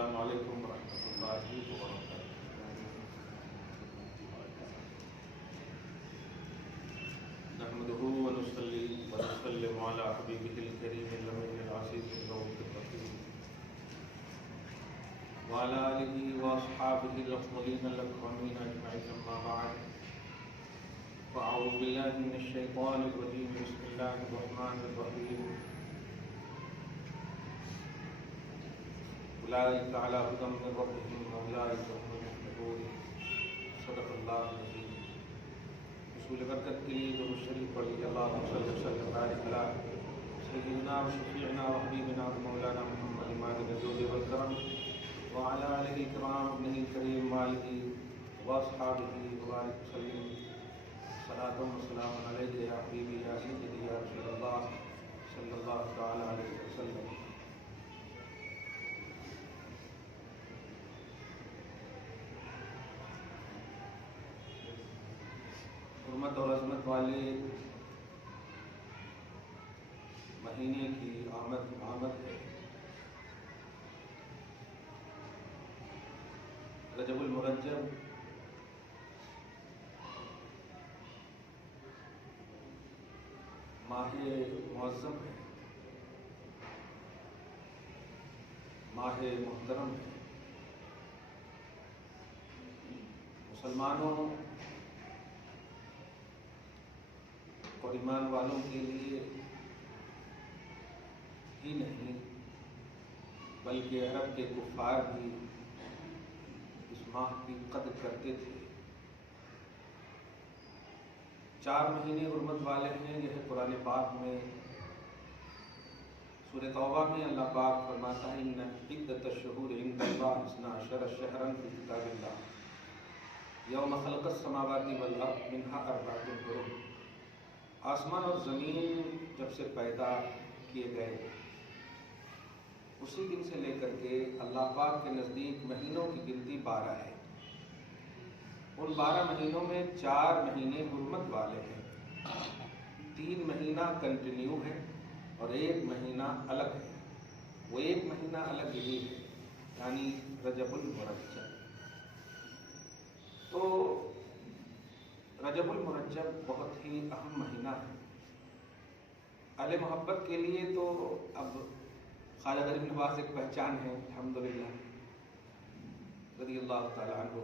السلام علیکم ورحمۃ اللہ وبرکاتہ۔ نحمده ونصلي ونسلم على حبيبه الكريم الأمين العزيز الرؤوف الرحيم وعلى آله وأصحابه الأفضلين الأكرمين أجمعين، أما بعد، فأعوذ بالله من الشيطان الرجيم، بسم الله الرحمن الرحيم، أولئك على هدى من ربهم وأولئك هم المفلحون۔ صدق اللہ العظیم۔ حصول برکت کے لیے درود شریف پڑھیے، اللہم صلی وسلم وبارک علی سیدنا و شفیعنا و حبیبنا و مولانا محمد مالک الجود والکرم وعلی آلہ الکرام ابنہ الکریم وآلہ واصحابہ وبارک وسلم۔ صلاۃ و سلام علیک یا حبیبی یا سیدی یا رسول اللہ صلی اللہ تعالی علیہ وسلم۔ حرمت اور عظمت والے مہینے کی آمد ہے۔ رجب المرجب ماہ معظم ہے، ماہ محترم ہے۔ مسلمانوں اور ایمان والوں کے لیے ہی نہیں بلکہ عرب کے کفار بھی اس ماہ کی قدر کرتے تھے۔ 4 مہینے حرمت والے ہیں، یہ ہے قرآن پاک میں سورہ توبہ میں اللہ پاک فرماتا ہے ان عدۃ الشہور عند اللہ 12 شہرا فی کتاب اللہ یوم خلق السماوات والارض منہا 4 حرم۔ آسمان اور زمین جب سے پیدا کیے گئے اسی دن سے لے کر کے اللہ پاک کے نزدیک مہینوں کی گنتی 12 ہے۔ ان 12 مہینوں میں 4 مہینے حرمت والے ہیں، 3 مہینہ کنٹینیو ہے اور 1 مہینہ الگ ہے۔ وہ 1 مہینہ الگ یہی ہے، یعنی رجب المرجب۔ تو رجب المرجب بہت ہی اہم مہینہ ہے اہل محبت کے لیے۔ تو اب خواجہ غریب نواز ایک پہچان ہے الحمدللہ رضی اللہ تعالیٰ عنہ،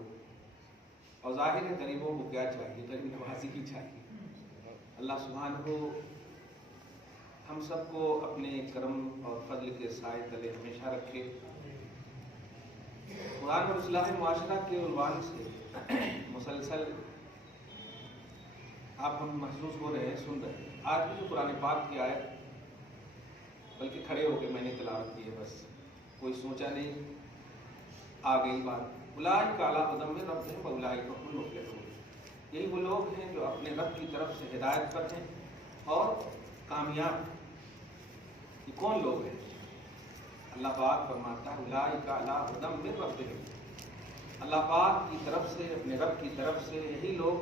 اور ظاہر ہے غریبوں کو کیا چاہیے، غریب نوازی کی چاہیے۔ اللہ سبحانہ ہم سب کو اپنے کرم اور فضل کے سائے تلے ہمیشہ رکھے۔ قرآن اور اصلاح معاشرہ کے عنوان سے مسلسل آپ ہم محسوس ہو رہے ہیں، سن رہے ہیں۔ آج بھی جو قرآن پاک کی آیت بلکہ کھڑے ہو کے میں نے تلاوت کی ہے، بس کوئی سوچا نہیں، آ گئی بات۔ اولئک علی ھدی من ربہم واولئک ھم المفلحون۔ یہی وہ لوگ ہیں جو اپنے رب کی طرف سے ہدایت پر ہیں اور کامیاب ہیں۔ یہ کون لوگ ہیں؟ اللہ پاک فرماتا ہے اولئک علی ھدی من ربہم۔ اللہ پاک کی طرف سے، اپنے رب کی طرف سے یہی لوگ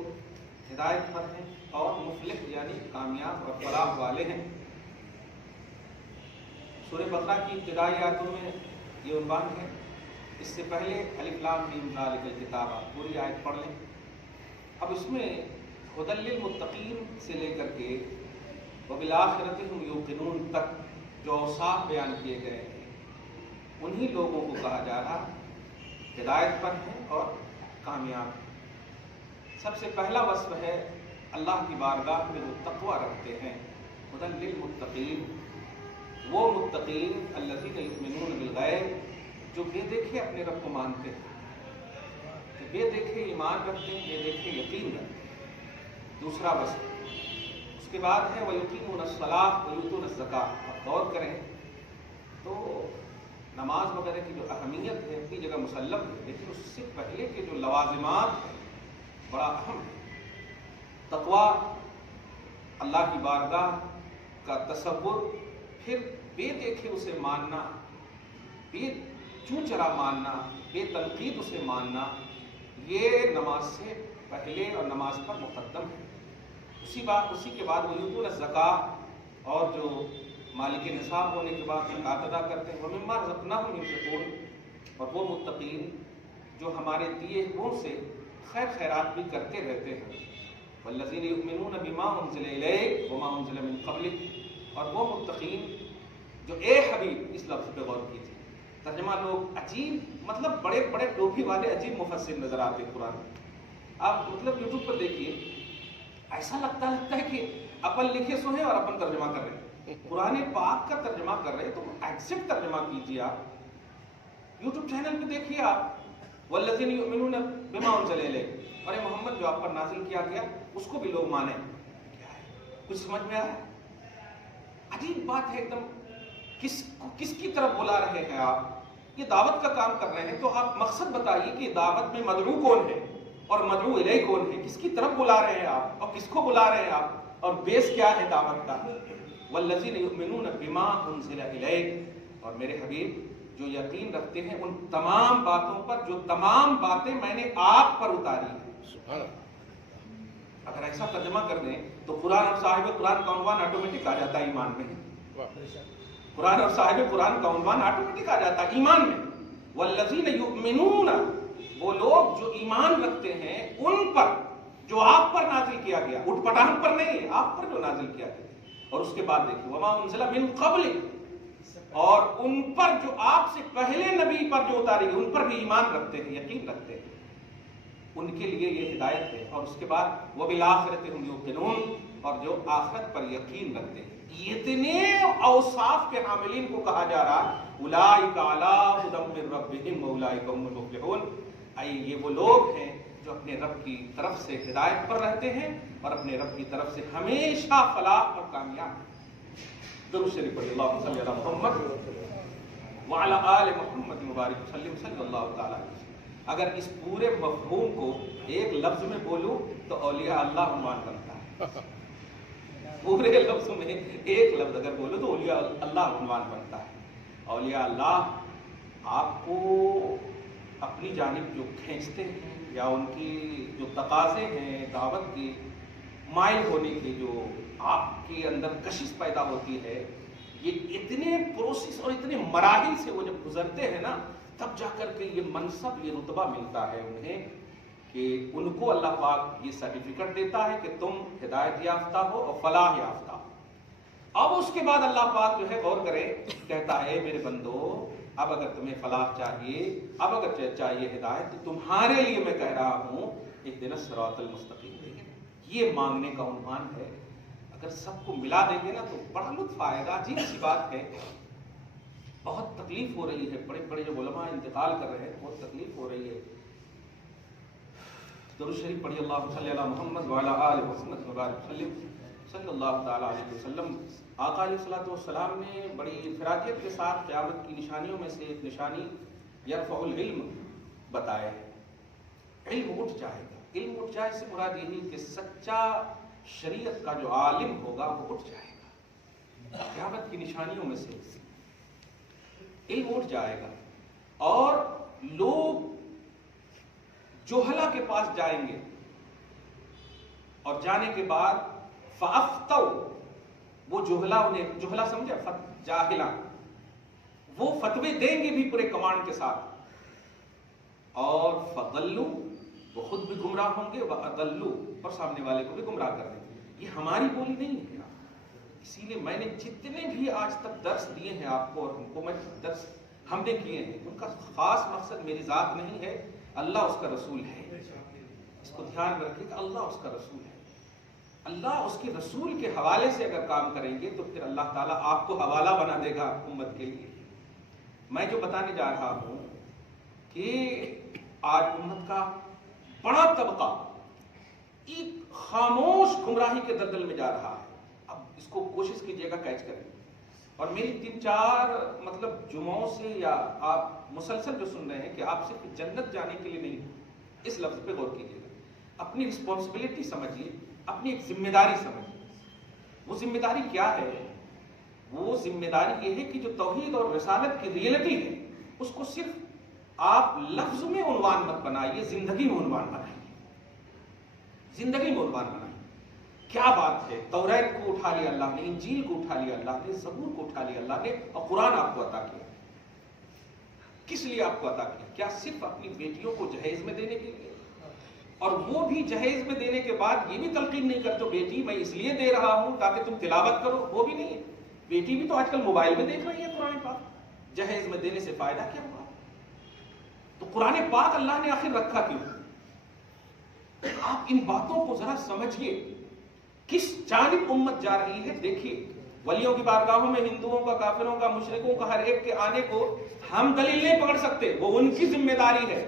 ہدایت پر ہیں اور مفلح یعنی کامیاب اور فلاح والے ہیں۔ سورہ بقرہ کی ابتدائی آیتوں میں یہ عنوان ہے۔ اس سے پہلے الف لام میم ذالک الکتاب، پوری آیت پڑھ لیں۔ اب اس میں ھدی للمتقین سے لے کر کے وبالآخرۃ ھم یوقنون تک جو اوصاف بیان کیے گئے ہیں، انہی لوگوں کو کہا جا رہا ہدایت پر ہیں اور کامیاب ہیں۔ سب سے پہلا وصف ہے اللہ کی بارگاہ میں جو تقوی رکھتے ہیں، ھدی للمتقین، وہ متقین الذین یؤمنون بالغیب، جو بے دیکھے اپنے رب کو مانتے ہیں، بے دیکھے ایمان رکھتے ہیں، بے دیکھے یقین رکھتے ہیں۔ دوسرا وصف اس کے بعد ہے وَيُقِيمُونَ الصَّلَاةَ وَيُؤْتُونَ الزَّكَاةَ۔ آپ غور کریں تو نماز وغیرہ کی جو اہمیت ہے اپنی جگہ مسلم ہے، لیکن اس سے پہلے کے جو لوازمات ہیں بڑا اہم ہے۔ تقویٰ، اللہ کی بارگاہ کا تصور، پھر بے دیکھے اسے ماننا، بے چوں چرا ماننا، بے تنقید اسے ماننا، یہ نماز سے پہلے اور نماز پر مقدم ہے۔ اسی کے بعد وَيُؤْتُونَ الزَّكَاةَ، اور جو مالک نصاب ہونے کے بعد زکوٰۃ ادا کرتے ہیں، وَمِمَّا رَزَقْنَاهُمْ يُنْفِقُونَ، اور وہ متقین جو ہمارے دیے ہوئے سے خیر خیرات بھی کرتے رہتے ہیں. والذین یؤمنون بما انزل الیک وما انزل من قبلک. اور وہ متقین جو اے حبیب، اس لفظ پہ غور کیجیے. ترجمہ لوگ عجیب، مطلب بڑے بڑے ٹوپی والے عجیب مفسر نظر آتے ہیں قرآن. آپ مطلب یوٹیوب پر دیکھیے، ایسا لگتا ہے کہ اپن لکھے سو ہیں اور اپن ترجمہ کر رہے ہیں. قرآن پاک کا ترجمہ کر رہے ہیں تو ایگزیکٹ ترجمہ کیجیے. آپ یوٹیوب چینل پہ دیکھیے، آپ والذین یؤمنون بما انزل الیک، اور محمد جو آپ پر نازل کیا گیا اس کو بھی لوگ مانیں. کیا ہے؟ کچھ سمجھ میں آیا؟ عجیب بات ہے ایک دم. کس کی طرف بلا رہے ہیں آپ؟ یہ دعوت کا کام کر رہے ہیں تو آپ مقصد بتائیے کہ دعوت میں مدعو کون ہے اور مدعو الیہ کون ہے. کس کی طرف بلا رہے ہیں آپ اور کس کو بلا رہے ہیں آپ اور بیس کیا ہے دعوت کا؟ والذین یؤمنون بما انزل الیک. اور میرے حبیب جو یقین رکھتے ہیں ان تمام باتوں پر جو تمام باتیں میں نے آپ پر اتاری ہیں. اگر ایسا ترجمہ کر دیں تو قرآن اور صاحب قرآن کا عنوان آٹومیٹک آ جاتا ہے ایمان میں. قرآن اور صاحب قرآن کا عنوان آٹومیٹک آ جاتا ہے ایمان میں. والذین یؤمنون، وہ لوگ جو ایمان رکھتے ہیں ان پر جو آپ پر نازل کیا گیا، اٹھ پٹانگ پر نہیں، آپ پر جو نازل کیا گیا. اور اس کے بعد دیکھیں وما انزل من قبل، اور ان پر جو آپ سے پہلے نبی پر جو اتاری گئی ان پر بھی ایمان رکھتے ہیں، یقین رکھتے ہیں. ان کے لیے یہ ہدایت ہے. اور اس کے بعد وبالآخرۃ ہم یوقنون، اور جو آخرت پر یقین رکھتے ہیں. اتنے اوصاف کے حاملین کو کہا جا رہا اولئک علی ھدی من ربہم واولئک هم المفلحون. یہ وہ لوگ ہیں جو اپنے رب کی طرف سے ہدایت پر رہتے ہیں اور اپنے رب کی طرف سے ہمیشہ فلاح اور کامیاب. درود شریف پڑھیے، اللہم صلی علی محمد وعلی آل محمد مبارک وسلم صلی اللہ تعالی علیہ وسلم. اگر اس پورے مفہوم کو ایک لفظ میں بولوں تو اولیاء اللہ عنوان بنتا ہے. پورے لفظ میں ایک لفظ اگر بولو تو اولیاء اللہ عنوان بنتا ہے. اولیاء اللہ آپ کو اپنی جانب جو کھینچتے ہیں یا ان کی جو تقاضے ہیں دعوت کی مائل ہونے کے، جو آپ کے اندر کشش پیدا ہوتی ہے، یہ اتنے پروسیس اور اتنے مراحل سے وہ جب گزرتے ہیں نا، تب جا کر کے یہ منصب، یہ رتبہ ملتا ہے انہیں کہ ان کو اللہ پاک یہ سرٹیفکیٹ دیتا ہے کہ تم ہدایت یافتہ ہو اور فلاح یافتہ ہو. اب اس کے بعد اللہ پاک جو ہے غور کرے، کہتا ہے میرے بندو اب اگر تمہیں فلاح چاہیے، اب اگر چاہیے ہدایت، تو تمہارے لیے میں کہہ رہا ہوں اہدنا الصراط المستقیم. یہ مانگنے کا عنوان ہے. اگر سب کو ملا دیں گے نا تو بڑا لطف آئے گا. عجیب سی بات ہے، بہت تکلیف ہو رہی ہے. بڑے بڑے جو علماء انتقال کر رہے ہیں، بہت تکلیف ہو رہی ہے. درود شریف پڑھیے، اللہم صلی علی محمد وعلی آل محمد وبارک وسلم صلی اللہ تعالی علیہ وسلم. آقا علیہ الصلوۃ والسلام نے بڑی انفرادیت کے ساتھ قیامت کی نشانیوں میں سے ایک نشانی یرفع العلم بتایا ہے. علم اٹھ جائے گا. علم اٹھ جائے سے مراد یہی کہ سچا شریعت کا جو عالم ہوگا وہ اٹھ جائے گا. قیامت کی نشانیوں میں سے علم اٹھ جائے گا اور لوگ جوہلا کے پاس جائیں گے اور جانے کے بعد فافتوا، وہ جوہلا، انہیں جوہلا سمجھا، جاہلا، وہ فتوے دیں گے بھی پورے کمانڈ کے ساتھ. اور فضلوا، وہ خود بھی گمراہ ہوں گے، واضلوا، اور سامنے والے کو بھی گمراہ کر دیں گے. یہ ہماری بولی نہیں ہے. اسی لیے میں نے جتنے بھی آج تک درس دیے ہیں آپ کو، اور ان کو میں درس ہم نے کیے ہیں، ان کا خاص مقصد میری ذات نہیں ہے، اللہ اس کا رسول ہے. اس کو دھیان میں رکھیے کہ اللہ اس کا رسول ہے. اللہ اس کے رسول کے حوالے سے اگر کام کریں گے تو پھر اللہ تعالیٰ آپ کو حوالہ بنا دے گا امت کے لیے. میں جو بتانے جا رہا ہوں کہ آج امت کا بڑا طبقہ ایک خاموش گمراہی کے دلدل میں جا رہا ہے. اب اس کو کوشش کیجیے گا کیچ کریں. اور میری 3-4 مطلب جمعوں سے یا آپ مسلسل جو سن رہے ہیں کہ آپ صرف جنت جانے کے لیے نہیں، اس لفظ پہ غور کیجیے گا. اپنی رسپانسبلٹی سمجھیے، اپنی ایک ذمہ داری سمجھیے. وہ ذمہ داری کیا ہے؟ وہ ذمہ داری یہ ہے کہ جو توحید اور رسالت کی ریئلٹی ہے اس کو صرف آپ لفظ میں عنوان مت بنائیے، زندگی میں عنوان بنائیے. زندگی میں عنوان بنائیے. کیا بات ہے، توریت کو اٹھا لیا اللہ نے، انجیل کو اٹھا لیا اللہ نے، زبور کو اٹھا لیا اللہ نے، اور قرآن آپ کو عطا کیا. کس لیے آپ کو عطا کیا؟ کیا صرف اپنی بیٹیوں کو جہیز میں دینے کے لیے؟ اور وہ بھی جہیز میں دینے کے بعد یہ بھی تلقین نہیں کرتے بیٹی میں اس لیے دے رہا ہوں تاکہ تم تلاوت کرو، وہ بھی نہیں ہے. بیٹی بھی تو آج کل موبائل میں دیکھ رہی ہے قرآن پاک، جہیز میں دینے سے فائدہ کیا ہوا؟ تو قرآن پاک اللہ نے آخر رکھا کیوں؟ آپ ان باتوں کو ذرا سمجھیے، کس جانب امت جا رہی ہے. دیکھیے ولیوں کی بارگاہوں میں ہندوؤں کا، کافروں کا، مشرکوں کا، ہر ایک کے آنے کو ہم دلیل نہیں پکڑ سکتے، وہ ان کی ذمہ داری ہے.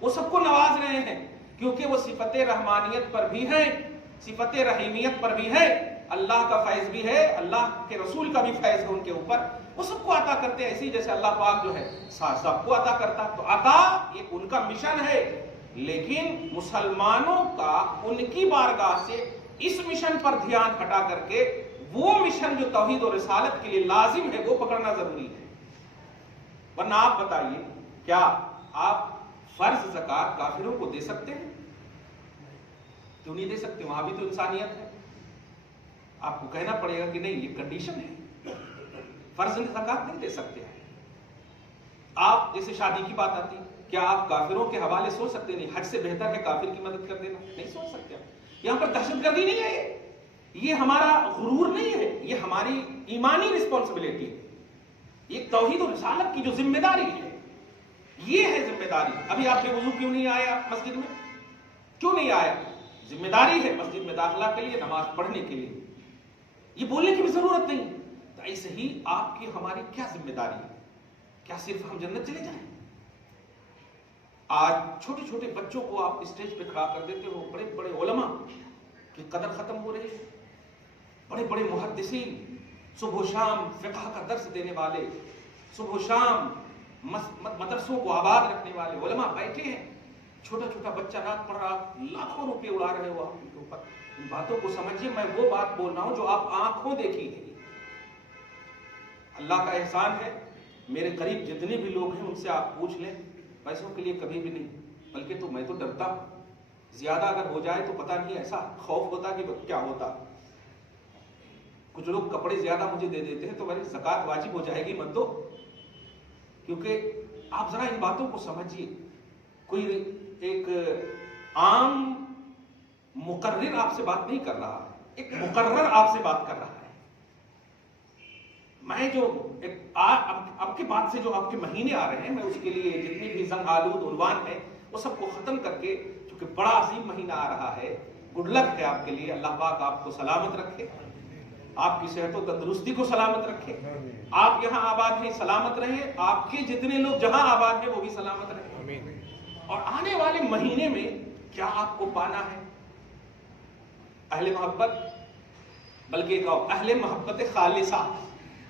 وہ سب کو نواز رہے ہیں کیونکہ وہ صفت رحمانیت پر بھی ہیں، صفت رحیمیت پر بھی ہے، اللہ کا فیض بھی ہے، اللہ کے رسول کا بھی فیض ہے ان کے اوپر. وہ سب کو عطا کرتے ہیں ایسی جیسے اللہ پاک جو ہے سب کو عطا کرتا. تو عطا یہ ان کا مشن ہے، لیکن مسلمانوں کا ان کی بارگاہ سے اس مشن پر دھیان ہٹا کر کے وہ مشن جو توحید و رسالت کے لیے لازم ہے وہ پکڑنا ضروری ہے. ورنہ آپ بتائیے کیا آپ فرض زکوٰۃ کافروں کو دے سکتے ہیں؟ کیوں نہیں دے سکتے؟ وہاں بھی تو انسانیت ہے. آپ کو کہنا پڑے گا کہ نہیں یہ کنڈیشن ہے، فرض زکوٰۃ نہیں دے سکتے ہیں. آپ جیسے شادی کی بات آتی، کیا آپ کافروں کے حوالے سوچ سکتے؟ نہیں، حج سے بہتر ہے کافر کی مدد کر دینا. نہیں سوچ سکتے. یہاں پر دہشت گردی نہیں ہے، یہ ہمارا غرور نہیں ہے، یہ ہماری ایمانی رسپانسبلٹی ہے. یہ توحید و رسالت کی جو ذمہ داری ہے، یہ ہے ذمہ داری. ابھی آپ بے وضو کیوں نہیں آیا مسجد میں؟ کیوں نہیں آیا؟ ذمہ داری ہے مسجد میں داخلہ کے لیے، نماز پڑھنے کے لیے. یہ بولنے کی بھی ضرورت نہیں. تو ایسے ہی آپ کی ہماری کیا ذمہ داری ہے؟ کیا صرف ہم جنت چلے جائیں؟ آج چھوٹے چھوٹے بچوں کو آپ اسٹیج پہ کھڑا کر دیتے ہو، بڑے بڑے علماء کی قدر ختم ہو رہی ہے، بڑے بڑے محدثین، صبح و شام فقہ کا درس دینے والے، صبح و شام مدرسوں کو آباد رکھنے والے علماء بیٹھے ہیں. چھوٹا چھوٹا بچہ نعت پڑھ رہا، لاکھوں روپے اڑا رہے ہو آپ کے اوپر. ان باتوں کو سمجھیے. میں وہ بات بول رہا ہوں جو آپ آنکھوں دیکھی ہے. اللہ کا احسان ہے، میرے قریب جتنے بھی لوگ ہیں ان سے آپ پوچھ لیں، پیسوں کے لیے کبھی بھی نہیں. بلکہ تو میں تو ڈرتا ہوں، زیادہ اگر ہو جائے تو پتہ نہیں، ایسا خوف ہوتا کہ کیا ہوتا. کچھ لوگ کپڑے زیادہ مجھے دے دیتے ہیں تو میری زکوٰۃ واجب ہو جائے گی، مت دو. کیونکہ آپ ذرا ان باتوں کو سمجھیے. کوئی ایک عام مقرر آپ سے بات نہیں کر رہا ہے، ایک مقرر آپ سے بات کر رہا ہے. میں جو اب کے بعد سے جو آپ کے مہینے آ رہے ہیں، میں اس کے لیے جتنی بھی زنگ آلود عنوان ہے وہ سب کو ختم کر کے، چونکہ بڑا عظیم مہینہ آ رہا ہے، گڈ لک ہے آپ کے لیے. اللہ پاک آپ کو سلامت رکھے، آپ کی صحت و تندرستی کو سلامت رکھے. آپ یہاں آباد ہیں، سلامت رہیں. آپ کے جتنے لوگ جہاں آباد ہیں وہ بھی سلامت رہیں. اور آنے والے مہینے میں کیا آپ کو پانا ہے؟ اہل محبت، بلکہ کہو اہل محبت خالصہ.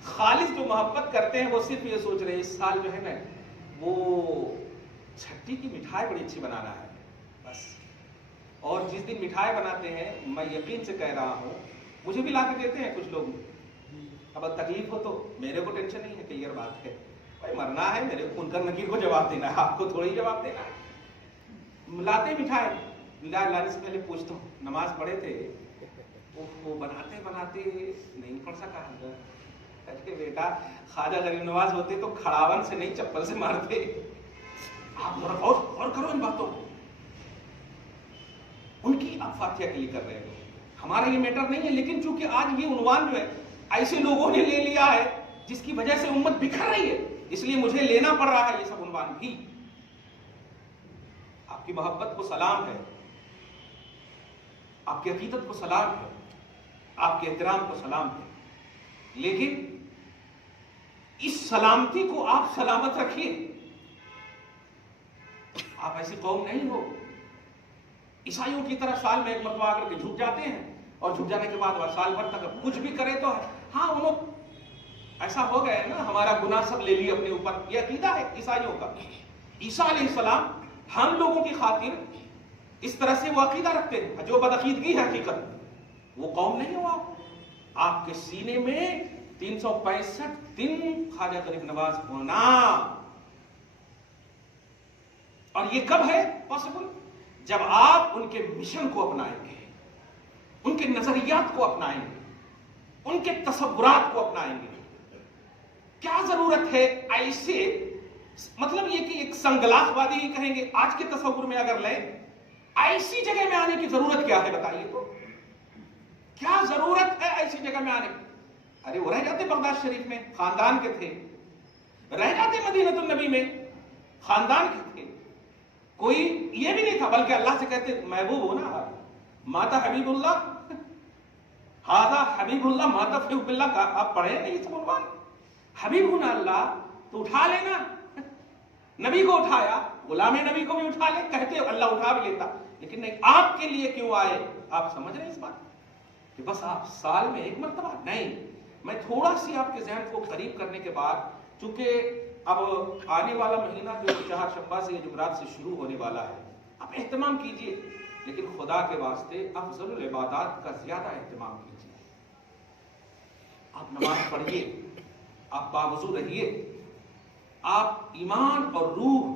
خالص جو محبت کرتے ہیں وہ صرف یہ سوچ رہے ہیں اس سال جو ہے نا وہ چھٹی کی مٹھائی بڑی اچھی بنانا ہے بس. اور جس دن مٹھائی بناتے ہیں، میں یقین سے کہہ رہا ہوں، مجھے بھی لا کے دیتے ہیں کچھ لوگ. اب تکلیف ہو تو میرے کو ٹینشن نہیں ہے، کلیئر بات ہے. بھائی مرنا ہے، میرے کو منکر نکیر کو جواب دینا ہے، آپ کو تھوڑی جواب دینا ہے. لاتے مٹھائی، لانے سے پہلے پوچھتا ہوں نماز پڑھے تھے؟ وہ بناتے بناتے نہیں پڑھ سکا. کہ بیٹا خواجہ غریب نواز ہوتے تو کھڑاون سے نہیں چپل سے مارتے. آپ ذرا غور کرو ان باتوں کو. ان کی آپ فاتحہ کے لیے کر رہے ہو، ہمارا یہ میٹر نہیں ہے. لیکن چونکہ آج یہ عنوان جو ہے ایسے لوگوں نے لے لیا ہے جس کی وجہ سے امت بکھر رہی ہے، اس لیے مجھے لینا پڑ رہا ہے یہ سب عنوان بھی. آپ کی محبت کو سلام ہے، آپ کی عقیدت کو سلام ہے، آپ کے احترام کو سلام ہے. لیکن اس سلامتی کو آپ سلامت رکھیے. آپ ایسی قوم نہیں ہو عیسائیوں کی طرح سال میں ایک مرتبہ آ کر کے جھک جاتے ہیں اور جھک جانے کے بعد وہ سال بھر تک کچھ بھی کرے تو ہے. ہاں انہوں ایسا ہو گیا ہے نا، ہمارا گناہ سب لے لی اپنے اوپر. یہ عقیدہ ہے عیسائیوں کا. عیسیٰ علیہ السلام ہم لوگوں کی خاطر اس طرح سے وہ عقیدہ رکھتے ہیں. جو بدعقیدگی ہے حقیقت، وہ قوم نہیں ہو آپ. آپ کے سینے میں 365 دن خواجہ غریب نواز ہونا. اور یہ کب ہے پاسبل؟ جب آپ ان کے مشن کو اپنائیں گے، ان کے نظریات کو اپنائیں گے، ان کے تصورات کو اپنائیں گے. کیا ضرورت ہے ایسے مطلب یہ کہ ایک سنگلاخ وادی ہی کہیں گے. آج کے تصور میں اگر لیں, ایسی جگہ میں آنے کی ضرورت کیا ہے بتائیے تو, کیا ضرورت ہے ایسی جگہ میں آنے کی؟ ارے وہ رہ جاتے بغداد شریف میں, خاندان کے تھے. رہ جاتے مدینہ النبی میں, خاندان کے تھے. کوئی یہ بھی نہیں تھا, بلکہ اللہ سے کہتے محبوب ہو نا, ماتا حبیب اللہ, ہاذا حبیب اللہ ماتا فی حب اللہ. کا آپ پڑھے نہیں اس عنوان, حبیب ہونا اللہ تو اٹھا لینا. نبی کو اٹھایا, غلام نبی کو بھی اٹھا لے, کہتے اللہ اٹھا بھی لیتا, لیکن نہیں. آپ کے لیے کیوں آئے؟ آپ سمجھ رہے ہیں اس بات کہ بس آپ سال میں ایک مرتبہ نہیں. میں تھوڑا سی آپ کے ذہن کو قریب کرنے کے بعد, چونکہ اب آنے والا مہینہ جو چہارشنبہ سے جمعرات سے شروع ہونے والا ہے, آپ اہتمام کیجئے, لیکن خدا کے واسطے افضل العبادات کا زیادہ اہتمام کیجئے. آپ نماز پڑھیے, آپ باوضو رہیے, آپ ایمان اور روح,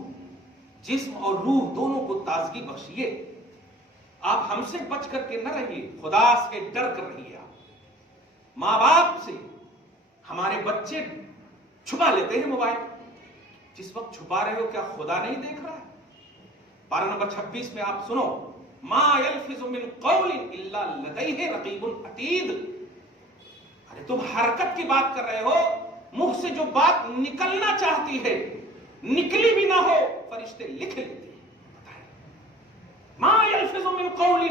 جسم اور روح دونوں کو تازگی بخشیے. آپ ہم سے بچ کر کے نہ رہیے, خدا سے ڈر کر رہیے. آپ ماں باپ سے, ہمارے بچے چھپا لیتے ہیں موبائل, جس وقت چھپا رہے ہو کیا خدا نہیں دیکھ رہا ہے؟ پارہ نمبر 26 میں آپ سنو, ما یلفظ من قول الا لدیہ رقیب عتید. ارے تم حرکت کی بات کر رہے ہو, منہ سے جو بات نکلنا چاہتی ہے نکلی بھی نہ ہو, فرشتے لکھ لیتے ہیں. ما یلفظ من قول,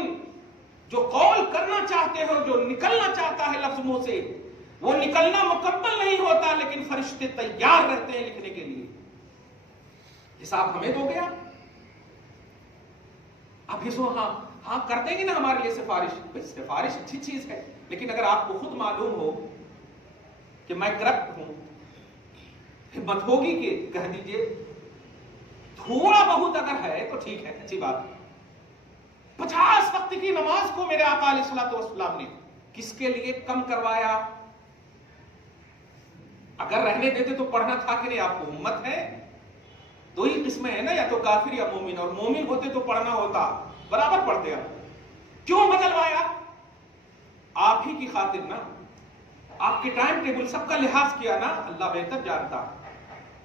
جو قول کرنا چاہتے ہو, جو نکلنا چاہتا ہے لفظ منہ سے, وہ نکلنا مکمل نہیں ہوتا, لیکن فرشتے تیار رہتے ہیں لکھنے کے لیے. حساب ہمیں دو گیا. اب یہ سو ہاں کر دیں گے نا ہمارے لیے سفارش. سفارش اچھی چیز ہے, لیکن اگر آپ کو خود معلوم ہو کہ میں کرپٹ ہوں, ہمت ہوگی کہ کہہ دیجئے تھوڑا بہت اگر ہے تو ٹھیک ہے, اچھی بات ہے. 50 وقت کی نماز کو میرے آقا علیہ الصلوۃ والسلام نے کس کے لیے کم کروایا؟ اگر رہنے دیتے تو پڑھنا تھا کہ نہیں؟ آپ کو امت ہے, دو ہی قسمیں ہیں نا, یا تو کافر یا مومن, اور مومن ہوتے تو پڑھنا ہوتا, برابر پڑھتے. آپ کیوں بدلوایا؟ آپ ہی کی خاطر نا. آپ کے ٹائم ٹیبل سب کا لحاظ کیا نا, اللہ بہتر جانتا.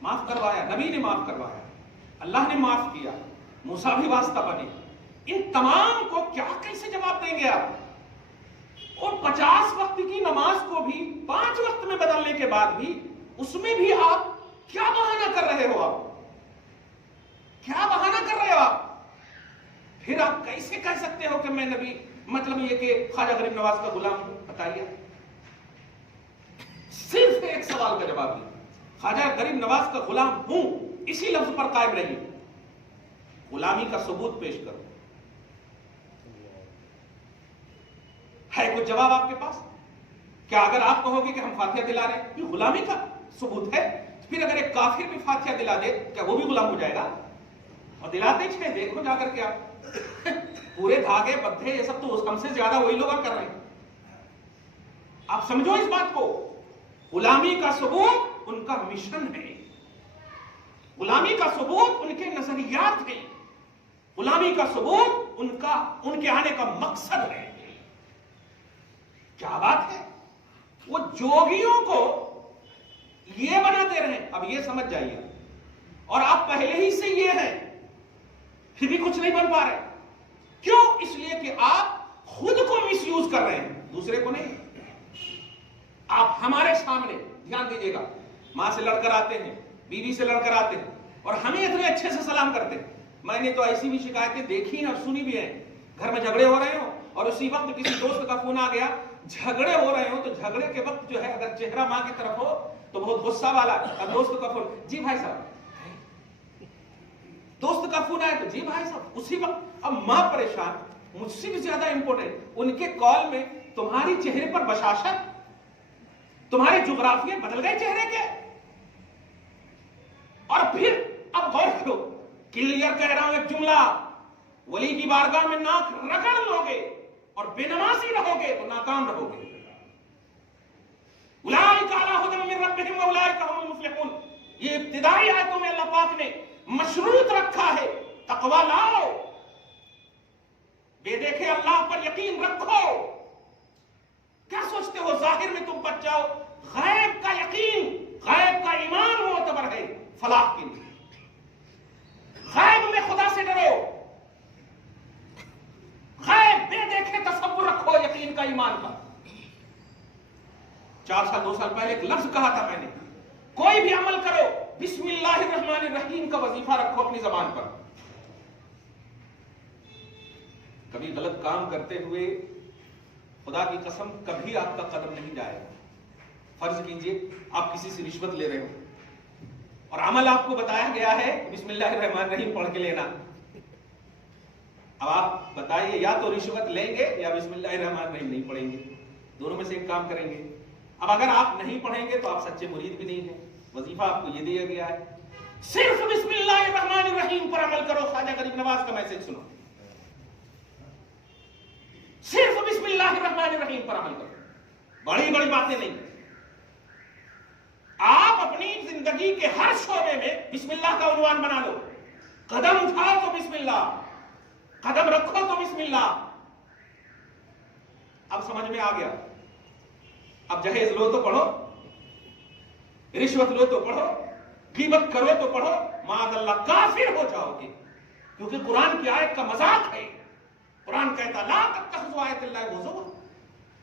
معاف کروایا, نبی نے معاف کروایا, اللہ نے معاف کیا, موسیٰ بھی واسطہ بنے. ان تمام کو کیا کیسے جواب دیں گے آپ؟ اور 50 وقت کی نماز کو بھی 5 وقت میں بدلنے کے بعد بھی, اس میں بھی آپ کیا بہانہ کر رہے ہو؟ آپ کیا بہانہ کر رہے ہو آپ؟ پھر آپ کیسے کہہ سکتے ہو کہ میں نبی, مطلب یہ کہ خواجہ غریب نواز کا غلام ہوں؟ بتائیے. صرف ایک سوال کا جواب دیں, خواجہ غریب نواز کا غلام ہوں, اسی لفظ پر قائم رہیے. غلامی کا ثبوت پیش کرو. ہے کوئی جواب آپ کے پاس؟ کیا اگر آپ کہو گے کہ ہم فاتحہ دلا رہے ہیں, یہ غلامی کا ثبوت ہے, پھر اگر ایک کافر بھی فاتحہ دلا دے, کیا وہ بھی غلام ہو جائے گا؟ اور دلاتے چھے, دیکھو جا کر کے آپ پورے دھاگے بدھے یہ سب تو ہم سے زیادہ وہی لوگ کر رہے ہیں. آپ سمجھو اس بات کو. غلامی کا ثبوت ان کا مشن ہے, غلامی کا ثبوت ان کے نظریات ہیں, غلامی کا ثبوت ان کے آنے کا مقصد ہے. کیا بات ہے. وہ جوگیوں کو یہ بناتے رہے, اب یہ سمجھ جائیے, اور آپ پہلے ہی سے یہ ہیں, پھر بھی کچھ نہیں بن پا رہے. کیوں؟ اس لیے کہ آپ خود کو مس یوز کر رہے ہیں, دوسرے کو نہیں. آپ ہمارے سامنے دھیان دیجیے گا, ماں سے لڑ کر آتے ہیں, بیوی سے لڑ کر آتے ہیں, اور ہمیں اتنے اچھے سے سلام کرتے ہیں. میں نے تو ایسی بھی شکایتیں دیکھی ہیں اور سنی بھی ہیں, گھر میں جھگڑے ہو رہے ہوں اور اسی وقت کسی دوست کا فون آ گیا, جھگڑے ہو رہے ہوں تو جھگڑے کے وقت جو ہے اگر چہرہ ماں کی طرف ہو تو بہت غصہ والا, اور دوست کا فون, جی بھائی صاحب, دوست کا فون آئے تو جی بھائی صاحب, اسی وقت. اب ماں پریشان, مجھ سے بھی زیادہ امپورٹنٹ, ان کے کال میں تمہاری چہرے پر بشاشت, تمہارے جغرافیے بدل گئے چہرے کے. اور پھر اب غور کرو, کلیئر کہہ رہا ہوں ایک جملہ, ولی کی بارگاہ میں ناک رگڑ لوگے اور بے نمازی رہو گے تو ناکام رہو گے. اولئک علی ھدی من ربہم واولئک ھم المفلحون. یہ ابتدائی آیتوں میں اللہ پاک نے مشروط رکھا ہے, تقوی لاؤ, بے دیکھے اللہ پر یقین رکھو. کیا سوچتے ہو ظاہر میں تم بچ جاؤ؟ غیب کا یقین, غیب کا ایمان معتبر ہے فلاح کے لیے. سے ڈرو، غیب بے دیکھے تصور رکھو یقین کا، ایمان کا۔ 4 سال 2 سال پہلے ایک لفظ کہا تھا میں نے، کوئی بھی عمل کرو بسم اللہ الرحمن الرحیم کا وظیفہ رکھو اپنی زبان پر۔ کبھی غلط کام کرتے ہوئے خدا کی قسم کبھی آپ کا قدم نہیں جائے گا۔ فرض کیجئے آپ کسی سے رشوت لے رہے ہو اور عمل آپ کو بتایا گیا ہے بسم اللہ الرحمن الرحیم پڑھ کے لینا، اب آپ بتائیے یا تو رشوت لیں گے یا بسم اللہ الرحمن الرحیم نہیں پڑھیں گے، دونوں میں سے ایک کام کریں گے۔ اب اگر آپ نہیں پڑھیں گے تو آپ سچے مرید بھی نہیں ہیں۔ وظیفہ آپ کو یہ دیا گیا ہے، صرف بسم اللہ الرحمن الرحیم پر عمل کرو۔ خواجہ غریب نواز کا میسج سنو، صرف بسم اللہ الرحمن الرحیم پر عمل کرو، بڑی بڑی باتیں نہیں۔ آپ اپنی زندگی کے ہر شعبے میں بسم اللہ کا عنوان بنا لو، قدم اٹھاؤ تو بسم اللہ، قدم رکھو تو بسم اللہ۔ اب سمجھ میں آ گیا؟ اب جہیز لو تو پڑھو، رشوت لو تو پڑھو، غیبت کرو تو پڑھو، معاذ اللہ کافر ہو جاؤ گے، کیونکہ قرآن کی آیت کا مذاق ہے۔ قرآن کہتا لا تتخذوا آیات اللہ ہزوا،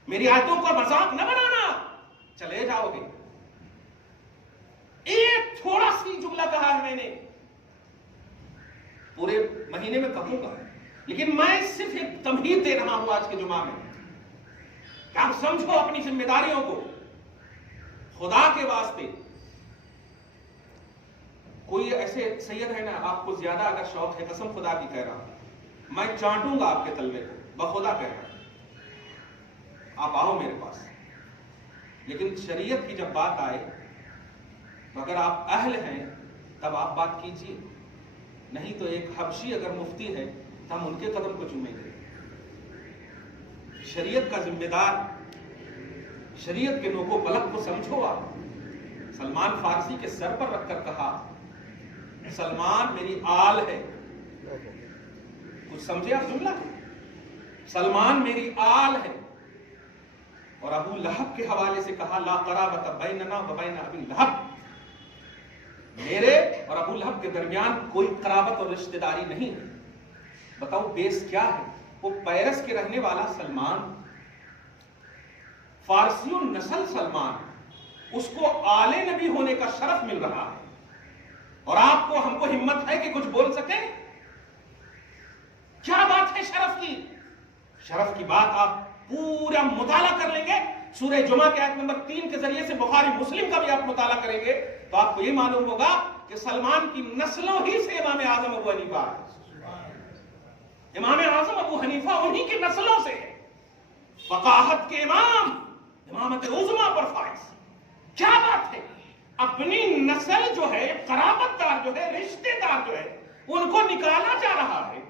میری آیتوں کا مذاق نہ بنانا، چلے جاؤ گے۔ ایک تھوڑا سی جملہ کہا ہے میں نے، پورے مہینے میں کہوں گا، لیکن میں صرف ایک تمہید دے رہا ہوں آج کے جمعہ میں کہ آپ سمجھو اپنی ذمہ داریوں کو۔ خدا کے واسطے کوئی ایسے سید ہے نا، آپ کو زیادہ اگر شوق ہے، قسم خدا کی کہہ رہا ہوں، میں چانٹوں گا آپ کے طلبے کو، بخدا کہہ رہا ہوں، آپ آؤ میرے پاس، لیکن شریعت کی جب بات آئے تو اگر آپ اہل ہیں تب آپ بات کیجئے، نہیں تو ایک حبشی اگر مفتی ہے تو ہم ان کے قدم کو چومیں گے۔ شریعت کا ذمہ دار، شریعت کے نوک و پلک کو سمجھو۔ آپ سلمان فارسی کے سر پر رکھ کر کہا سلمان میری آل ہے، کچھ سمجھے آپ جملہ؟ سلمان میری آل ہے۔ اور ابو لہب کے حوالے سے کہا لا قرابۃ بیننا و بین ابی لہب، میرے اور ابو لہب کے درمیان کوئی قرابت اور رشتہ داری نہیں ہے۔ بتاؤ بیس کیا ہے؟ وہ پیرس کے رہنے والا سلمان، فارسی النسل سلمان، اس کو آل نبی ہونے کا شرف مل رہا ہے، اور آپ کو ہم کو ہمت ہے کہ کچھ بول سکیں؟ کیا بات ہے شرف کی؟ شرف کی بات آپ پورا مطالعہ کر لیں گے، سورہ جمعہ کے آیت نمبر 3 کے ذریعے سے بخاری مسلم کا بھی آپ مطالعہ کریں گے تو آپ کو یہ معلوم ہوگا کہ سلمان کی نسلوں ہی سے امام اعظم ابو حنیفہ ہے۔ امام اعظم ابو حنیفہ انہی کی نسلوں سے، فقاہت کے امام، امامت عظمیٰ پر فائز۔ کیا بات ہے؟ اپنی نسل جو ہے، قرابت دار جو ہے، رشتہ دار جو ہے، ان کو نکالا جا رہا ہے،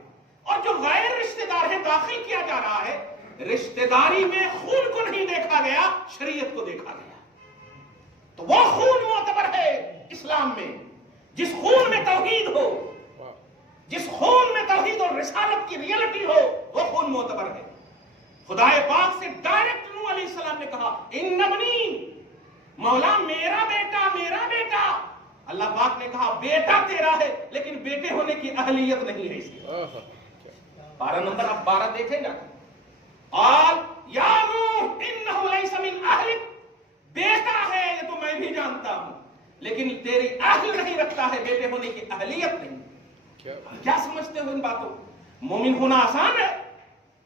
اور جو غیر رشتہ دار ہے داخل کیا جا رہا ہے۔ رشتہ داری میں خون کو نہیں دیکھا گیا، شریعت کو دیکھا گیا، تو وہ خون معتبر ہے اسلام میں، جس خون میں توحید ہو، جس خون میں توحید اور رسالت کی ریئلٹی ہو، وہ خون معتبر ہے۔ خدا پاک سے ڈائریکٹ نوح علیہ السلام نے کہا ان ابنی، مولا میرا بیٹا، میرا بیٹا۔ اللہ پاک نے کہا بیٹا تیرا ہے لیکن بیٹے ہونے کی اہلیت نہیں ہے اس کی۔ 12 نمبر آپ 12 دیکھیں گا، قال یا نوح انہ لیس من اہلک، بیٹا ہے یہ تو میں بھی جانتا ہوں، لیکن تیری اہل نہیں رکھتا ہے، بیٹے ہونے کی اہلیت نہیں۔ کیا سمجھتے ہو ان باتوں؟ مومن ہونا آسان ہے،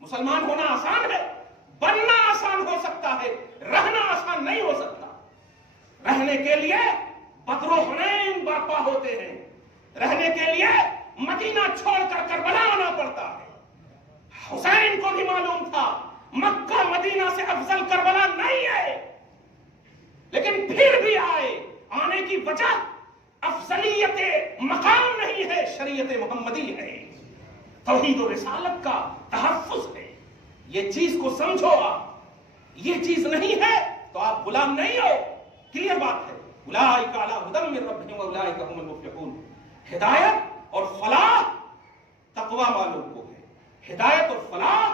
مسلمان ہونا آسان ہے، بننا آسان ہو سکتا ہے، رہنا آسان نہیں ہو سکتا۔ رہنے کے لیے بدر و حنین برپا ہوتے ہیں، رہنے کے لیے مدینہ چھوڑ کر کربلا آنا پڑتا ہے۔ حسین کو بھی معلوم تھا مکہ مدینہ سے افضل کربلا نہیں ہے، لیکن پھر بھی آئے۔ آنے کی وجہ افضلیت مقام نہیں ہے، شریعت محمدی ہے، توحید و رسالت کا تحفظ ہے۔ یہ چیز کو سمجھو، آپ یہ چیز نہیں ہے تو آپ غلام نہیں ہو۔ کلیئر بات ہے، اولئک علی ھدی من ربہم واولئک ھم المفلحون۔ ہدایت اور فلاح تقوی والوں کو ہے، ہدایت اور فلاح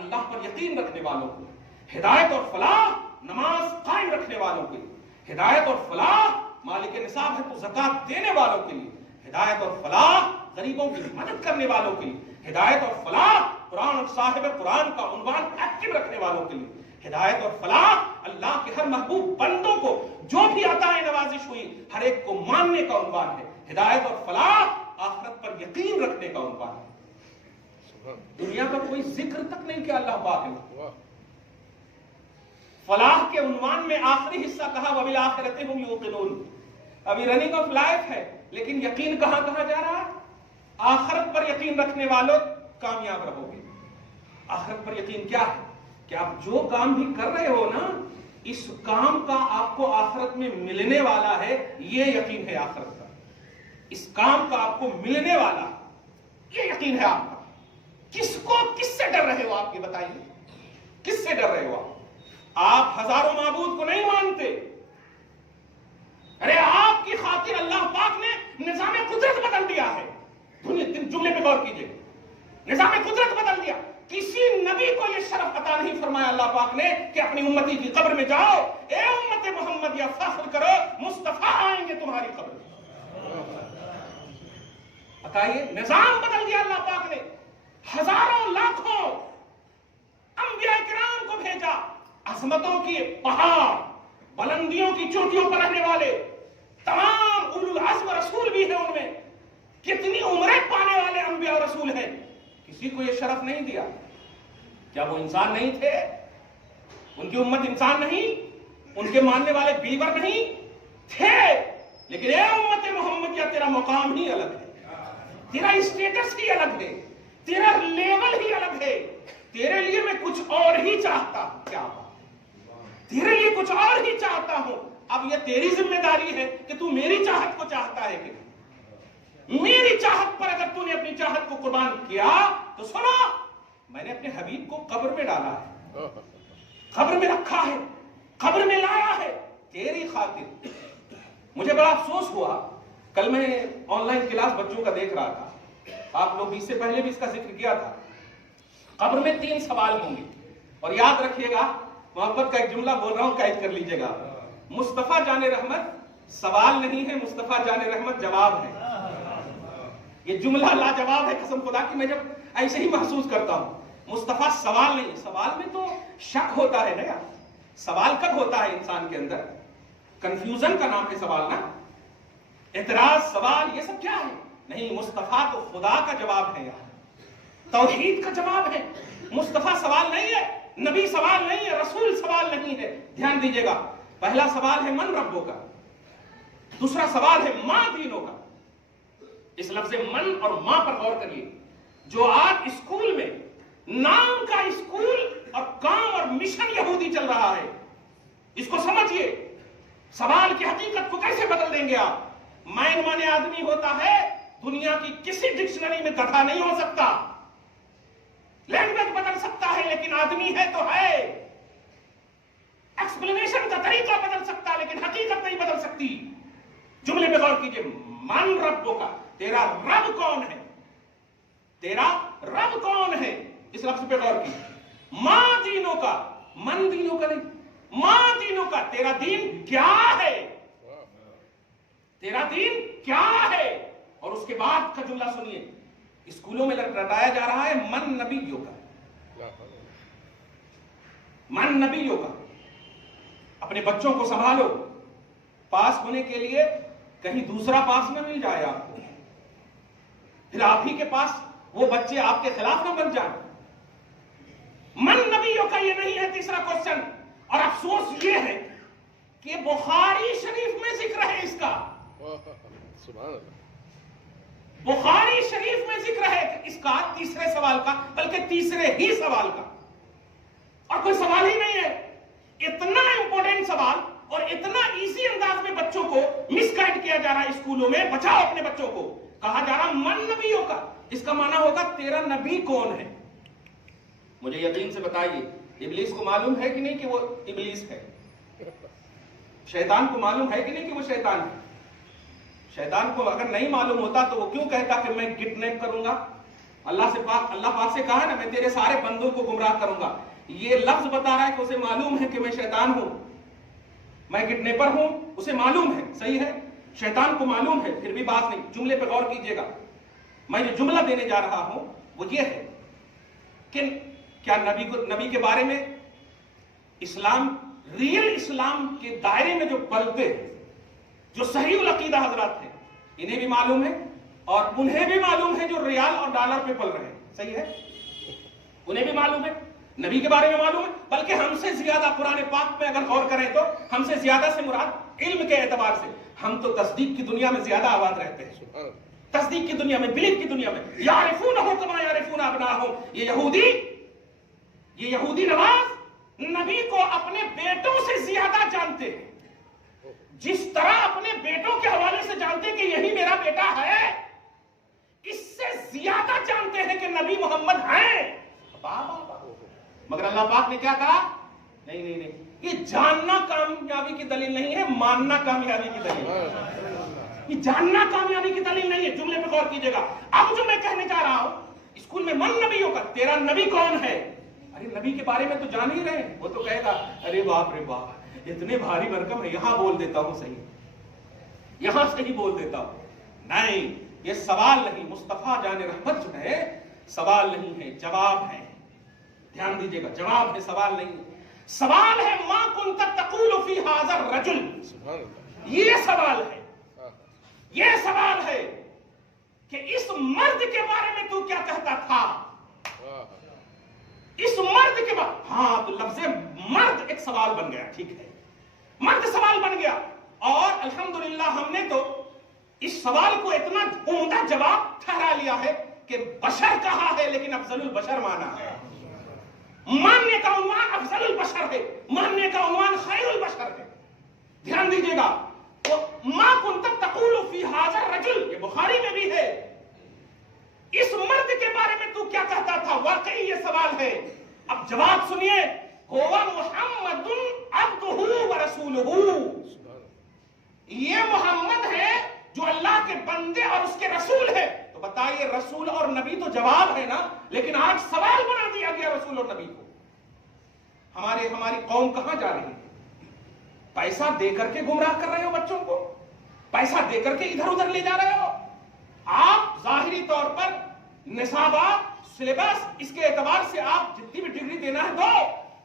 اللہ پر یقین رکھنے والوں کو، ہدایت اور فلاح نماز قائم رکھنے والوں کے لیے، ہدایت اور فلاح مالک نصاب ہے تو زکات دینے والوں کے لیے، ہدایت اور فلاح غریبوں کی مدد کرنے والوں کے لیے. ہدایت اور فلاح قرآن اور صاحب قرآن کا عنوان ایکٹیو رکھنے والوں کے لیے. ہدایت اور فلاح اللہ کے ہر محبوب بندوں کو جو بھی عطا نوازش ہوئی ہر ایک کو ماننے کا عنوان ہے. ہدایت اور فلاح آخرت پر یقین رکھنے کا عنوان ہے. دنیا کا کوئی ذکر تک نہیں کیا اللہ پاک نے. فلاح کے عنوان میں آخری حصہ کہا وَبِالْآخِرَةِ هُمْ يُوقِنُونَ. ابھی رننگ آف لائف ہے لیکن یقین کہاں کہا جا رہا ہے؟ آخرت پر یقین رکھنے والوں کامیاب رہو گے. آخرت پر یقین کیا ہے کہ آپ جو کام بھی کر رہے ہو نا اس کام کا آپ کو آخرت میں ملنے والا ہے. یہ یقین ہے آخرت کا. اس کام کا آپ کو ملنے والا یہ یقین ہے آپ کا. کس سے ڈر رہے ہو آپ یہ بتائیے. کس سے ڈر رہے ہو آپ ہزاروں معبود کو نہیں مانتے. ارے آپ کی خاطر اللہ پاک نے نظام قدرت بدل دیا ہے. جملے پہ غور کیجئے. نظام قدرت بدل دیا. کسی نبی کو یہ شرف عطا نہیں فرمایا اللہ پاک نے کہ اپنی امتی کی قبر میں جاؤ اے امت محمد یا فخر کرو مصطفیٰ آئیں گے تمہاری قبر میں. بتائیے نظام بدل دیا اللہ پاک نے. ہزاروں لاکھوں انبیاء کرام کو بھیجا. عظمتوں کی پہاڑ بلندیوں کی چوٹیوں پر رہنے والے تمام اولو العزم رسول بھی ہیں. ان میں کتنی عمریں پانے والے انبیاء اور رسول ہیں. کسی کو یہ شرف نہیں دیا. کیا وہ انسان نہیں تھے؟ ان کی امت انسان نہیں؟ ان کے ماننے والے بیور نہیں تھے؟ لیکن اے امت محمد یا تیرا مقام ہی الگ ہے. تیرا اسٹیٹس ہی الگ ہے. تیرا لیول ہی الگ ہے. تیرے لیے میں کچھ اور ہی چاہتا ہوں. کیا تیرے لیے کچھ اور ہی چاہتا ہوں. اب یہ تیری ذمہ داری ہے کہ تو میری چاہت کو چاہتا ہے کہ میری چاہت پر اگر تو نے اپنی چاہت کو قربان کیا تو سنو میں نے اپنے حبیب کو قبر میں ڈالا ہے. قبر میں رکھا ہے. قبر میں لایا ہے تیری خاطر. مجھے بڑا افسوس ہوا کل میں آن لائن کلاس بچوں کا دیکھ رہا تھا. آپ لوگ اس سے پہلے بھی اس کا ذکر کیا تھا. قبر میں 3 سوال ہوں گے اور یاد رکھیے گا محبت کا ایک جملہ بول رہا ہوں قید کر لیجئے گا. مصطفیٰ جان رحمت سوال نہیں ہے. مصطفیٰ جان رحمت جواب ہے. یہ جملہ لاجواب ہے قسم خدا کی. میں جب ایسے ہی محسوس کرتا ہوں مصطفیٰ سوال نہیں. سوال میں تو شک ہوتا ہے نا یار. سوال کب ہوتا ہے انسان کے اندر؟ کنفیوژن کا نام ہے سوال نا. اعتراض سوال یہ سب کیا ہے؟ نہیں مصطفیٰ تو خدا کا جواب ہے. یار توحید کا جواب ہے. مصطفیٰ سوال نہیں ہے. نبی سوال نہیں ہے. رسول سوال نہیں ہے. دھیان دیجئے گا. پہلا سوال ہے من ربوں کا. دوسرا سوال ہے ماں دینوں کا. اس لفظ من اور ماں پر غور کریے. جو آج اسکول میں نام کا اسکول اور کام اور مشن یہودی چل رہا ہے اس کو سمجھیے. سوال کی حقیقت کو کیسے بدل دیں گے آپ؟ مائن مانے آدمی ہوتا ہے. دنیا کی کسی ڈکشنری میں گدھا نہیں ہو سکتا. لینگویج بدل سکتا ہے لیکن آدمی ہے تو ہے. ایکسپلینیشن کا طریقہ بدل سکتا ہے لیکن حقیقت نہیں بدل سکتی. جملے پہ غور کیجئے. من ربوں کا. تیرا رب کون ہے؟ تیرا رب کون ہے؟ اس لفظ پہ غور کیجئے. ماں دینوں کا. من دینوں کا نہیں. ماں دینوں کا. تیرا دین کیا ہے؟ تیرا دین کیا ہے؟ اور اس کے بعد کا جملہ سنیے. اسکولوں میں رٹایا جا رہا ہے من نبیوں کا. من نبیوں کا. اپنے بچوں کو سنبھالو. پاس ہونے کے لیے کہیں دوسرا پاس نہ مل جائے آپ کو. پھر آپ ہی کے پاس وہ بچے آپ کے خلاف نہ بن جائیں. من نبیوں کا یہ نہیں ہے تیسرا کوسچن. اور افسوس یہ ہے کہ بخاری شریف میں ذکر ہے اس کا. بخاری شریف میں ذکر ہے اس کا تیسرے سوال کا بلکہ تیسرے ہی سوال کا. اور کوئی سوال ہی نہیں ہے. اتنا امپورٹنٹ سوال اور اتنا ایزی انداز میں بچوں کو مس گائیڈ کیا جا رہا ہے اسکولوں میں. بچاؤ اپنے بچوں کو. کہا جا رہا من نبیوں کا. اس کا معنی ہوگا تیرا نبی کون ہے؟ مجھے یقین سے بتائیے ابلیس کو معلوم ہے کہ نہیں کہ وہ ابلیس ہے؟ شیطان کو معلوم ہے کہ نہیں کہ وہ شیطان ہے؟ شیطان کو اگر نہیں معلوم ہوتا تو وہ کیوں کہتا کہ میں کڈنیپ کروں گا؟ اللہ پاک سے کہا نا میں تیرے سارے بندوں کو گمراہ کروں گا. یہ لفظ بتا رہا ہے کہ اسے معلوم ہے کہ میں شیطان ہوں, میں کڈنیپر ہوں. اسے معلوم ہے. صحیح ہے, شیطان کو معلوم ہے, پھر بھی بات نہیں. جملے پہ غور کیجئے گا. میں جو جملہ دینے جا رہا ہوں وہ یہ ہے کہ کیا نبی کے بارے میں اسلام، ریئل اسلام کے دائرے میں جو پلتے ہیں، جو صحیح العقیدہ حضرات ہیں، انہیں بھی معلوم ہے اور انہیں بھی معلوم ہے جو ریال اور ڈالر پہ پل رہے ہیں، صحیح ہے، انہیں بھی معلوم ہے، نبی کے بارے میں معلوم ہے، بلکہ ہم سے زیادہ قرآن پاک میں اگر غور کریں تو ہم سے زیادہ سے مراد علم کے اعتبار سے ہم تو تصدیق کی دنیا میں زیادہ آباد رہتے ہیں، تصدیق کی دنیا میں، بلیف کی دنیا میں، یعرفونہ کما یعرفون ابناءہم، یہ یہودی نواز نبی کو اپنے بیٹوں سے زیادہ جانتے ہیں، جس طرح اپنے بیٹوں کے حوالے سے جانتے کہ یہی میرا بیٹا ہے، اس سے زیادہ جانتے ہیں کہ نبی محمد ہیں۔ مگر اللہ پاک نے کیا کہا؟ نہیں، یہ جاننا کامیابی کی دلیل نہیں ہے، ماننا کامیابی کی دلیل ہے۔ یہ جاننا کامیابی کی دلیل نہیں ہے، جملے پہ غور کیجئے گا۔ اب جو میں کہنے جا رہا ہوں، اسکول میں من نبیوں کا، تیرا نبی کون ہے؟ ارے نبی کے بارے میں تو جان ہی رہے ہیں، وہ تو کہے گا ارے باپ رے باپ اتنے بھاری بھرکم ہے، یہاں بول دیتا ہوں صحیح، یہاں صحیح بول دیتا ہوں۔ نہیں، یہ سوال نہیں، مصطفیٰ جان رحمت جو ہے سوال نہیں ہے، جواب ہے، دھیان دیجئے گا، جواب ہے، سوال نہیں ہے۔ سوال ہے ما کنت تقول فی ھذا الرجل، یہ سوال ہے، یہ سوال ہے کہ اس مرد کے بارے میں تو کیا کہتا تھا، اس مرد کے بارے، ہاں تو لفظ مرد ایک سوال بن گیا، ٹھیک ہے، مرد سوال بن گیا، اور الحمدللہ ہم نے تو اس سوال کو اتنا عمدہ جواب ٹھہرا لیا ہے کہ بشر کہا ہے لیکن افضل البشر مانا ہے، ماننے کا عنوان افضل البشر ہے، ماننے کا عنوان خیر البشر ہے۔ دھیان دیجئے گا، ما کنت تقول فی ھذا الرجل، یہ بخاری میں بھی ہے، اس مرد کے بارے میں تو کیا کہتا تھا، واقعی یہ سوال ہے۔ اب جواب سنیے، هو محمد عبدہ ورسولہ، یہ محمد ہے جو اللہ کے بندے اور اس کے رسول ہے۔ تو بتائیے رسول اور نبی تو جواب ہے نا، لیکن آج سوال بنا دیا گیا رسول اور نبی کو۔ ہماری قوم کہاں جا رہی ہے؟ پیسہ دے کر کے گمراہ کر رہے ہو بچوں کو، پیسہ دے کر کے ادھر ادھر لے جا رہے ہو۔ آپ ظاہری طور پر نصابات، سلیبس، اس کے اعتبار سے آپ جتنی بھی ڈگری دینا ہے دو،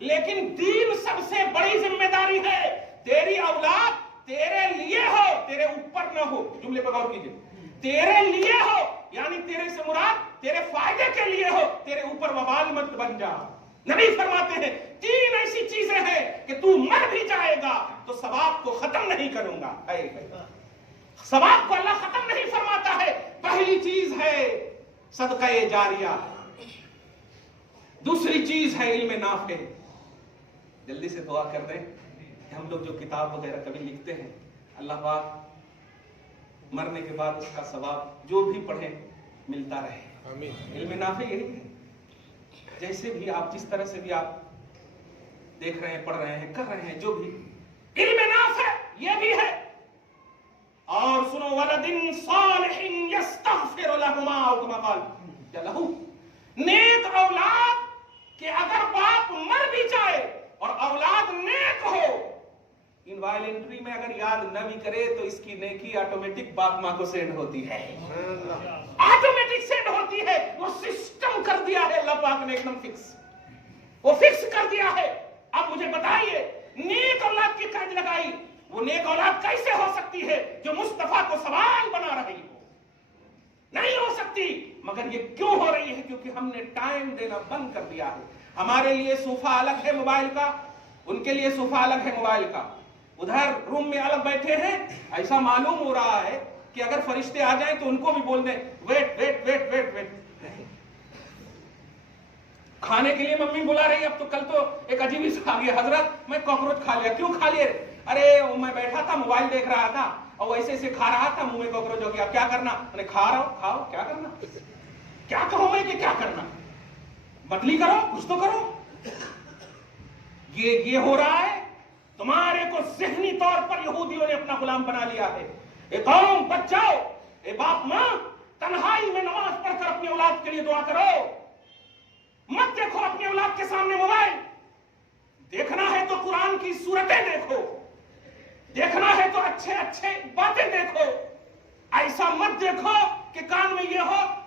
لیکن دین سب سے بڑی ذمہ داری ہے۔ تیری اولاد تیرے لیے ہو، تیرے اوپر نہ ہو، جملے پر غور کیجئے، تیرے لیے ہو یعنی تیرے سے مراد تیرے فائدے کے لیے ہو، تیرے اوپر وبال مت بن جا۔ نبی فرماتے ہیں تین ایسی چیزیں ہیں کہ تو مر بھی جائے گا تو ثواب کو ختم نہیں کروں گا، ثواب کو اللہ ختم نہیں فرماتا ہے۔ پہلی چیز ہے صدقہ جاریہ، دوسری چیز ہے علم نافع۔ جلدی سے دعا کر دیں کہ ہم لوگ جو کتاب وغیرہ کبھی لکھتے ہیں، اللہ پاک مرنے کے بعد اس کا ثواب جو بھی پڑھیں ملتا رہے۔ آمین۔ علم نافع یہی ہے، جیسے بھی آپ جس طرح سے بھی آپ دیکھ رہے ہیں، پڑھ رہے ہیں، کر رہے ہیں، جو بھی علم نافع یہ بھی ہے۔ اور سنو، ولد صالح یستغفر لہما، او کما قال یا لہو، نیک اولاد کہ اگر باپ مر بھی جائے اور اولاد نیک ہو، انوائلنٹری میں اگر یاد نہ بھی کرے تو اس کی نیکی آٹومیٹک باپ ماں کو سینڈ ہوتی ہے، آٹومیٹک سینڈ ہوتی ہے۔ وہ سسٹم کر دیا ہے اللہ پاک نے، ایک دم فکس، وہ فکس کر دیا ہے۔ اب مجھے بتائیے، نیک اولاد کی قید لگائی، وہ نیک اولاد کیسے ہو سکتی ہے جو مصطفیٰ کو سوال بنا رہی ہو؟ نہیں ہو سکتی۔ مگر یہ کیوں ہو رہی ہے؟ کیونکہ ہم نے ٹائم دینا بند کر دیا ہے۔ ہمارے لیے صوفہ الگ ہے موبائل کا، ان کے لیے صوفہ الگ ہے موبائل کا، ادھر روم میں الگ بیٹھے ہیں۔ ایسا معلوم ہو رہا ہے کہ اگر فرشتے آ جائیں تو ان کو بھی بول دیں wait wait wait wait wait, کھانے کے لیے ممی بلا رہی ہے۔ اب تو کل تو ایک عجیب ہی آ گیا، حضرت میں کاکروچ کھا لیا۔ کیوں کھا لیے؟ ارے میں بیٹھا تھا موبائل دیکھ رہا تھا اور ایسے ایسے کھا رہا تھا، منہ میں کاکروچ ہو گیا۔ اب کیا کرنا؟ میں نے کھا رہا ہوں، کھاؤ، کیا کرنا؟ کیا کہوں میں کہ کیا کرنا؟ بدلی کرو، کچھ تو کرو۔ یہ ہو رہا ہے، تمہارے کو ذہنی طور پر یہودیوں نے اپنا غلام بنا لیا ہے۔ اے قوم بچ جاؤ، اے باپ ماں تنہائی میں نماز پڑھ کر اپنی اولاد کے لیے دعا کرو، مت دیکھو اپنی اولاد کے سامنے موبائل۔ دیکھنا ہے تو قرآن کی سورتیں دیکھو، دیکھنا ہے تو اچھے اچھے باتیں دیکھو، ایسا مت دیکھو کہ کان میں یہ ہو